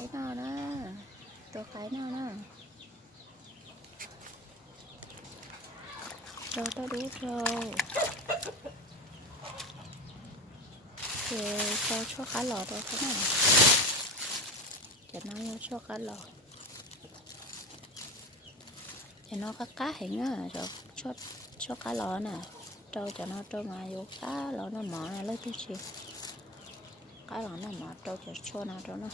khái nào nè, tôi khái nào nè, rồi tao đủ rồi, thì cho cá lò thôi thế nào, cho nó cho cá lò, cho nó cá hình á, rồi cho cá lò nè, cho nó cho mà vô cá lò nó mỏ này lấy cái gì, cá lò nó mỏ cho nó cho nó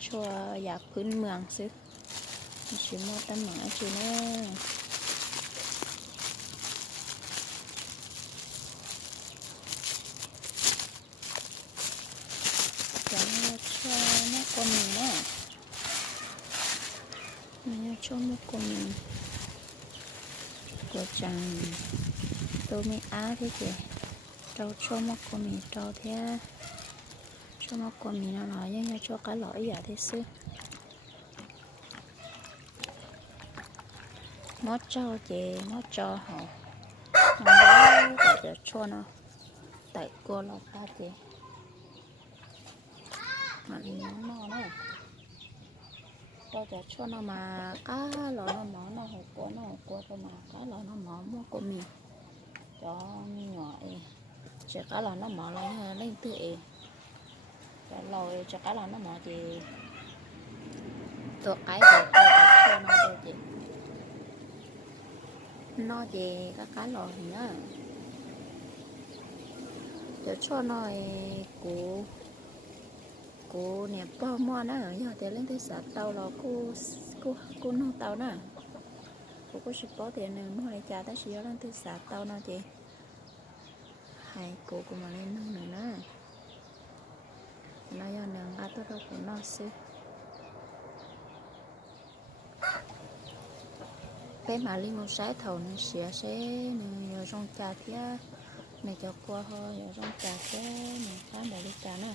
cho giả khuyến mường xíu, chỉ mua tấm mỏ chứ nữa. Cho nó con mình nè, mình cho một con mình của chàng tôi mới á thế kìa, cho một con mình trâu thế, cho một con mình nó nói nhưng cho cái lõi giả thế xưa, mót cho chị mót cho họ, nó để cho nó tại cô lọt ra chị, mà nó này cho nó mà cá lò nó mỏ nó hộp của cho mà cá lò nó mỏ mua của mình cho nhỏ chỉ cá lò nó mỏ lại lên tự cho lồi cho cá lò nó mỏ thì tuột cái rồi cho nó cho chị nó thì cá lò thì nhá cho nó cô nè bao mua nó ở nhà thì lên tới sát tàu là cô nó tàu nè cô có ship bỏ tiền này mua lại trả tới xíu lên tới sát tàu nó chị hay cô cũng mà lên nữa nè nó do nương ăn tốt của nó xí cái mà linh một sái thầu này sẽ này trong trà phía này cho qua thôi ở trong trà phía này khá để đi trà nè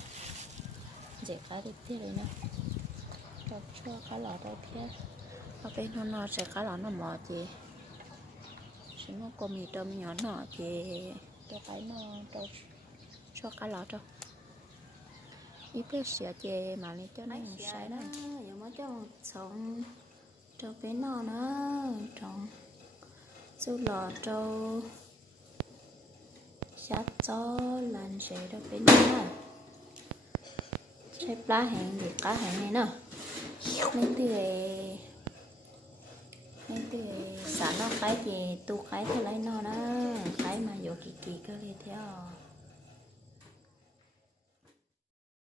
dễ khá đi tiếp đây nè cho cá lò đâu thế ở bên nó sẽ cá lò nó mò chị chỉ nó có mì tôm nhỏ nọ chị cho cái nó cho cá lò đâu ít biết sửa chị mà lấy cho nó sai đó giờ mới cho sống cho cái nó trồng su lò trâu sát cho làm sẽ đâu cái nó xếp lá hẹn thì cá hẹn này nè nên từ xả nó cái gì tu cái thôi lấy nó đó cái mà vô kỳ kỳ cái đi theo